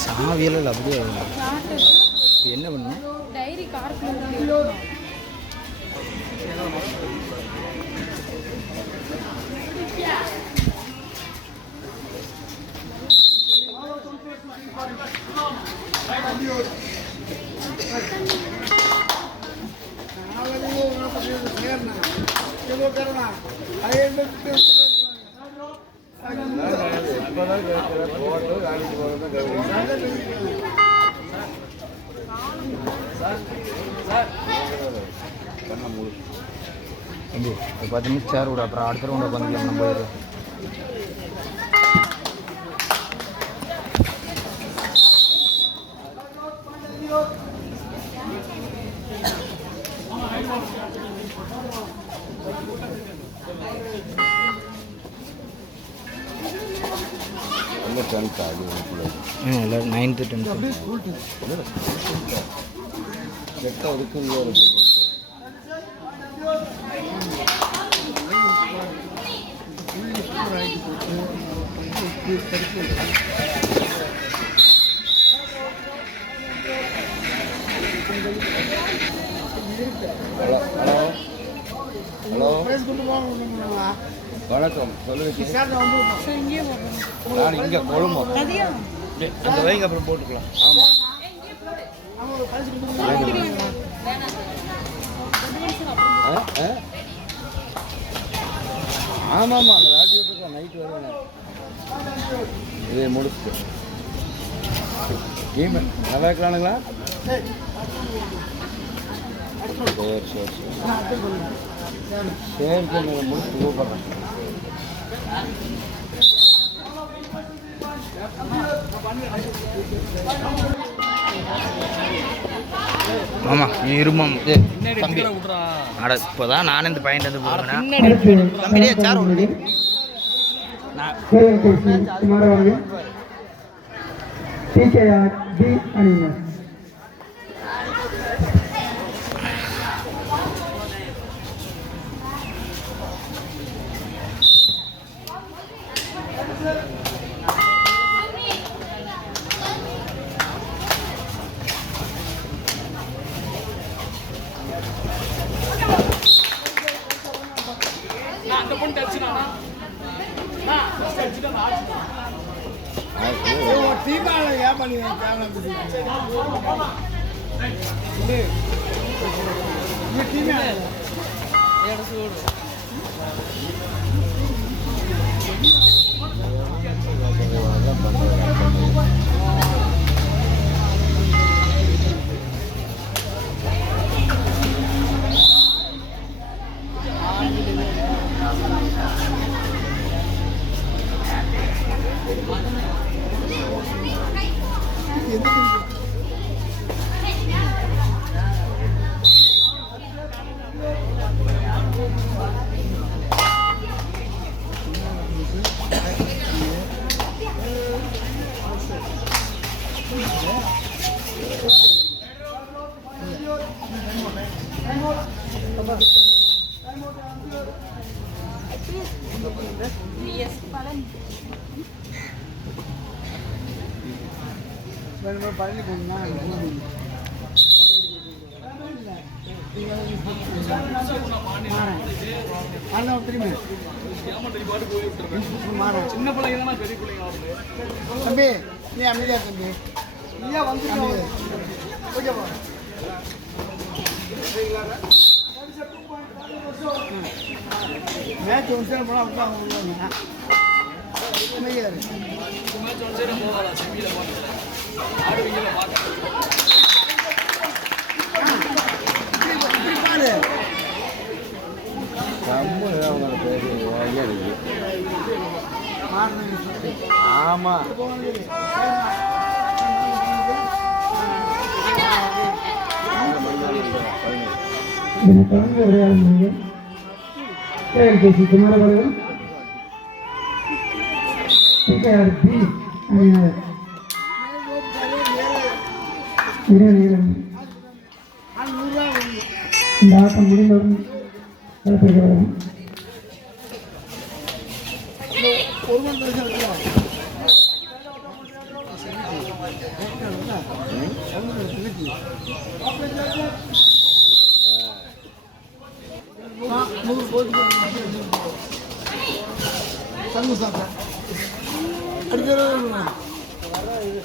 சாவியெல்லாம் அப்படியே என்ன பண்ணணும் டைரி கார் இங்கே ஒரு 10 நிமிஷம் சேர் விட அப்புறம் அடுத்த ரவுண்ட் உட்காந்துக்கலாம் நம்ம போயிடுறோம். எல்லோரும் 9th 10th ஹலோ வணக்கம் சொல்லுங்க. நான் இங்கே கொழும்பு அந்த வைங்க அப்புறம் போட்டுக்கலாம். ஆமாம் அந்த ராட்டி விட்டுருக்கோம். நைட்டு வருவேன் இதே முடிச்சுட்டு கேம் நல்லா இருக்கலானுங்களா? சரி சரி சரி சரி முடிச்சுட்டு கூப்பிட்றேன். ஆமாம் இருமாம் தம்பி அட இப்போதான் நானும் இந்த பையன் வந்து போகிறேன். தம்பி சார் ஒன்று பழனி போனா சின்ன பிள்ளைங்க தானே பெரிய பிள்ளைங்க தம்பி நீ அமைதியா தம்பி நீயா வந்து மேட்ச் ஒன் சைடு போனால் அப்படிதான் அவங்க அமைதியா இருக்கு மேட்ச் ஒன் சைடு போகலாம் செமியில் பார்த்து ஆடுவீங்கள பார்த்து ஆமா குமாரபாளையம் PKR B அணியினர் வீரர்களும் இந்த ஆட்டம் முடிந்தவுடன் நடைபெறுகிறது.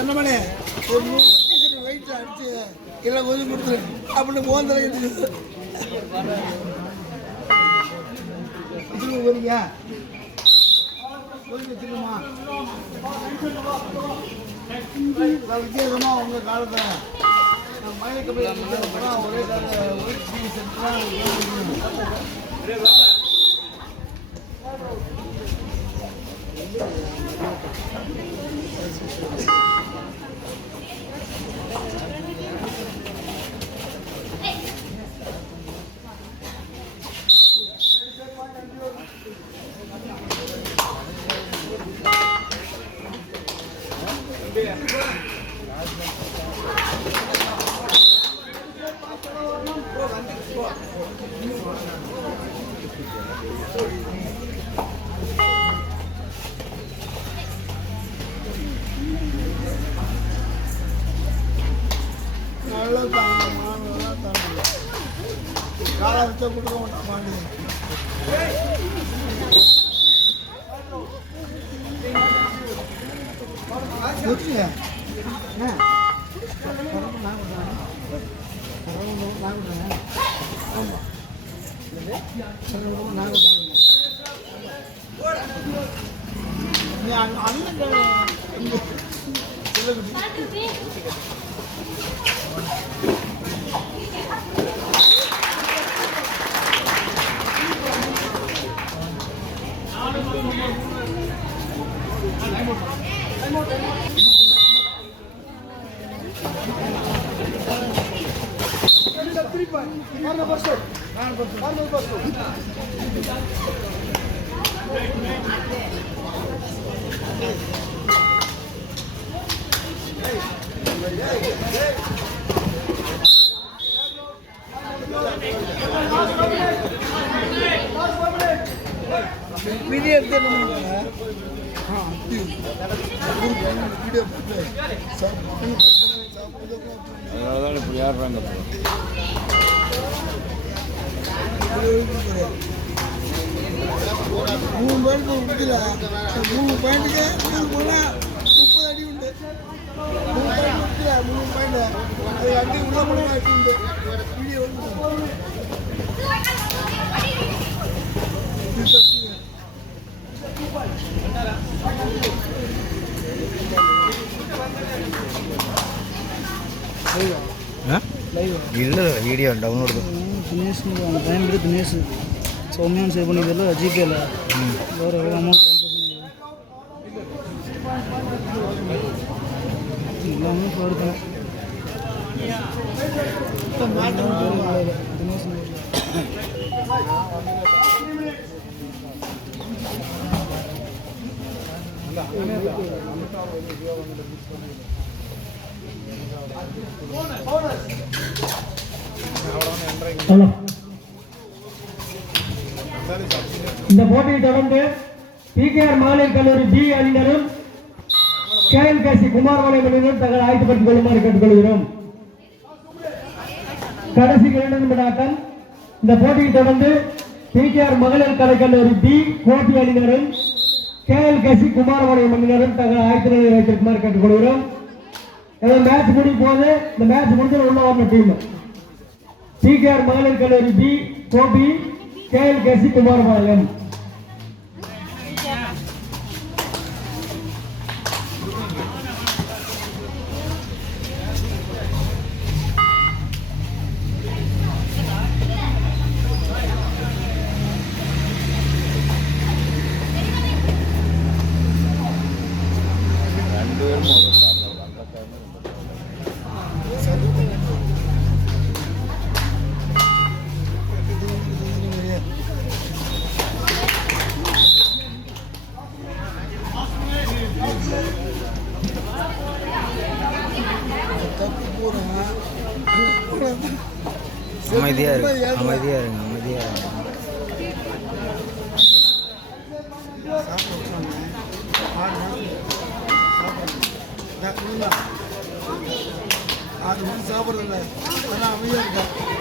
அண்ணமனே ஒரு 100 வெயிட் அடிச்சு இல்லை கொஞ்சம் கொடுத்துரு அப்படின்னு போந்தலை எடுத்து போறீங்க வச்சுக்கணுமா வித்தியாசமா உங்க காலத்தை மழைக்கு போய் ஒரே நல்லா தாங்க காலை வச்சா கொடுக்க மாட்டான் மாட்டேன் வீடியோ எடுத்து வீடியோ அதனாலதான் இப்படி யாருறாங்க. 3 பாயிண்ட் கொடுக்கல 3 பாயிண்ட்டுக்கு 3 போனால் 30 அடி உண்டு. 3 பாயிண்ட் கொடுக்கல 3 பாயிண்ட் அது அடி உள்ள போனால் அடி உண்டு. வீடியோ இல்லை வீடியோ டவுன்லோடு தினேஷ் அந்த டைம் பேர் தினேஷ் சௌமியான் சேவ் பண்ணியதில் ஜிபேல வேறு எவ்வளோ அமௌண்ட் ட்ரான்ஸ்ஃபர் எல்லாமே போடுறேன். தினேஷ் இந்த போட்டியை தொடர்ந்து PKR மகளிர் கல்லூரி B அணியினரும் KLKC குமாரபாளையம் அணியினரும் தங்களை ஆயத்தப்படுத்திக் கொள்ளுமாறு கேட்டுக்கொள்கிறோம். கடைசி 2 நிமிட ஆட்டம். இந்த போட்டியை தொடர்ந்து PKR மகளிர் கலைக்கல்லூரி B கோபி அணியினரும் KLKC குமாரபாளையம் அணியினரும் தங்களை ஆயத்தப்படுத்தி வைத்திருக்குமாறு கேட்டுக்கொள்கிறோம். மேட்ச் முடியும் போது இந்த மேட்ச் முடிஞ்சு உள்ள வரணும் டீம். PKR மகளிர் கல்லூரி B கோபி KLKC குமாரபாளையம். அமைதியாக இருக்கு, அமைதியாக இருங்க, அமைதியாக இருங்க. அது வந்து சாப்பிட்றதில்ல, ஆனால் அமைதியாக இருக்கா.